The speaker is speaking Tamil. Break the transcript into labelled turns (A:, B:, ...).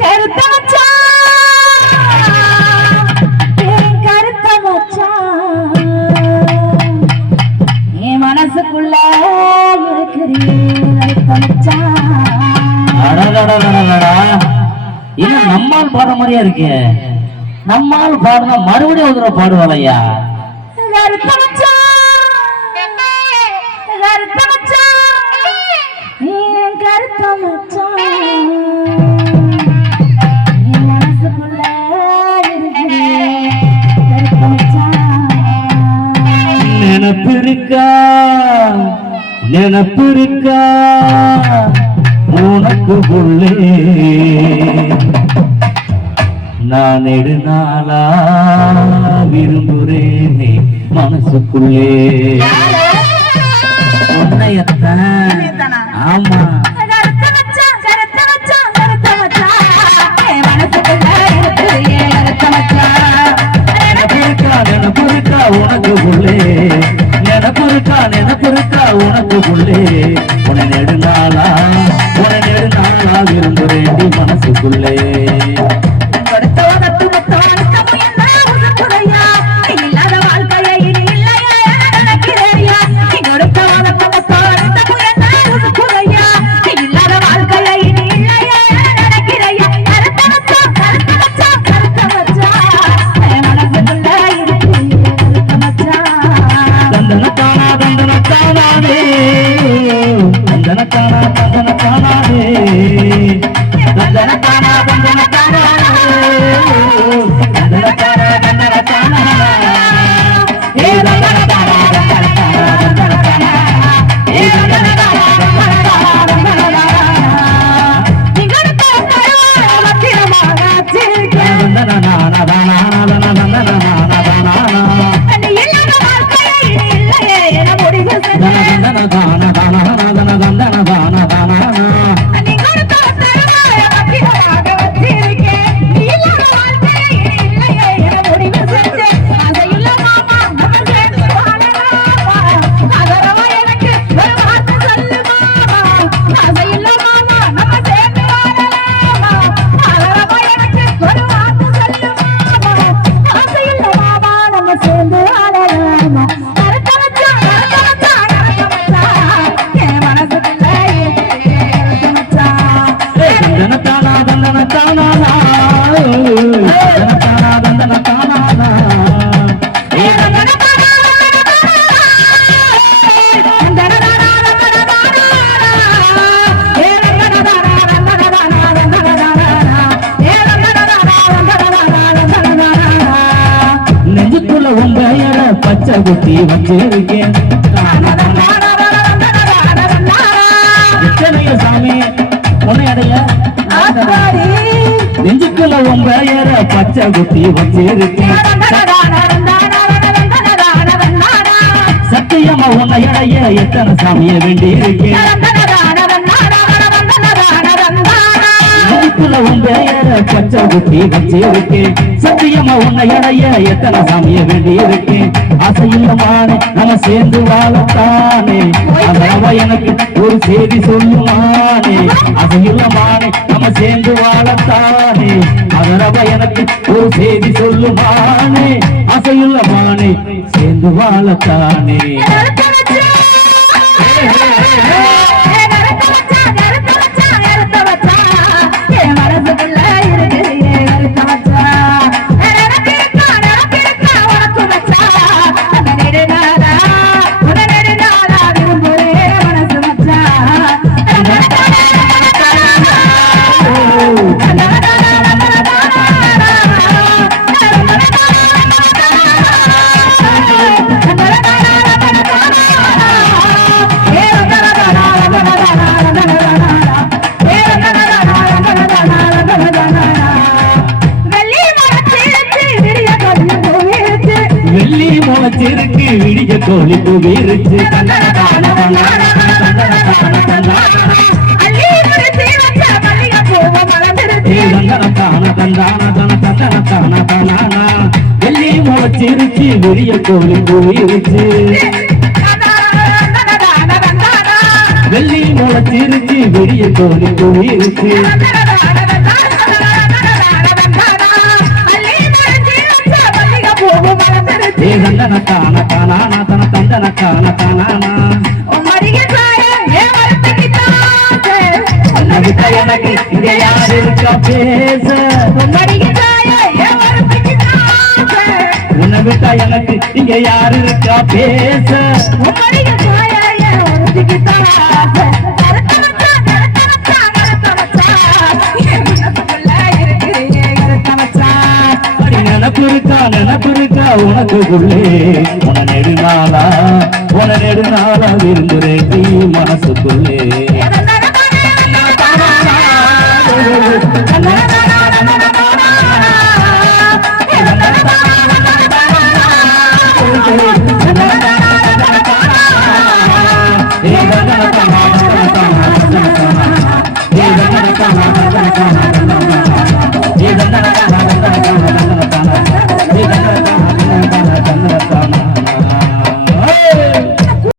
A: கருத்த மச்சான் கருத்த என் மனசுக்குள்ள இருக்கிறீ
B: நம்மால் பாடுற மாதிரியா இருக்கு நம்மால் பாடுனா மறுபடியும் ஒரு பாடுவாளையா
A: கருத்த மச்சான் கருத்த கருத்த மச்சான் மனசுக்குள்ள கருத்த மச்சான்
B: நினப்பு இருக்கா நினப்பு இருக்கா உனக்கு உள்ளே. நான் நெடுநாளா விரும்புறேனே மனசுக்குள்ளே. உன்னையத்தான் ஆமா. தந்தனத்தானாதே தந்தனத்தானா காணாதே. தந்தனத்தானா குத்தி வச்சிருக்கேன் சாமி உன்னை அடைய நெஞ்சுக்குள்ள உங்க இட பச்சை குத்தி வச்சிருக்கேன். சத்தியமா உன்னை அடைய எத்தனை சாமிய வேண்டி இருக்கேன் நெஞ்சுக்குள்ள உங்க பச்சை குத்தி வச்சிருக்கேன். சத்தியமா உன்னை அடைய எத்தனை சாமிய வேண்டி இருக்கேன் ஆசையில்லமானே நம்ம சேர்ந்து வாழத்தானே. அதவ எனக்கு ஒரு செய்தி சொல்லுமானே அசையில்லமானே நம்ம சேர்ந்து வாழத்தானே. அதரவ எனக்கு ஒரு செய்தி சொல்லுமானே அசையுள்ளமானே சேர்ந்து வாழத்தானே. தன விடிய தான குவிருச்சு. வெள்ளி முளைச்சிருச்சு விடிய கோழி குவிருச்சு.
A: வெள்ளி da
B: முளைச்சிருச்சு விடிய கோழி குளிருச்சு ఏ దండన కాన தானானா தன தந்தன தான కాన உன்னை விட்டா எனக்கு இங்க யார் இருக்கா பேச? உன்னை விட்டா எனக்கு இங்க யார் இருக்கா பேச? நினைப்பிருக்கா உனக்கு உள்ளே உன நெடுநாளா உன நெடுநாளா விரும்புறேன் நீ மனசுக்குள்ளே
A: Come on, come on, come on.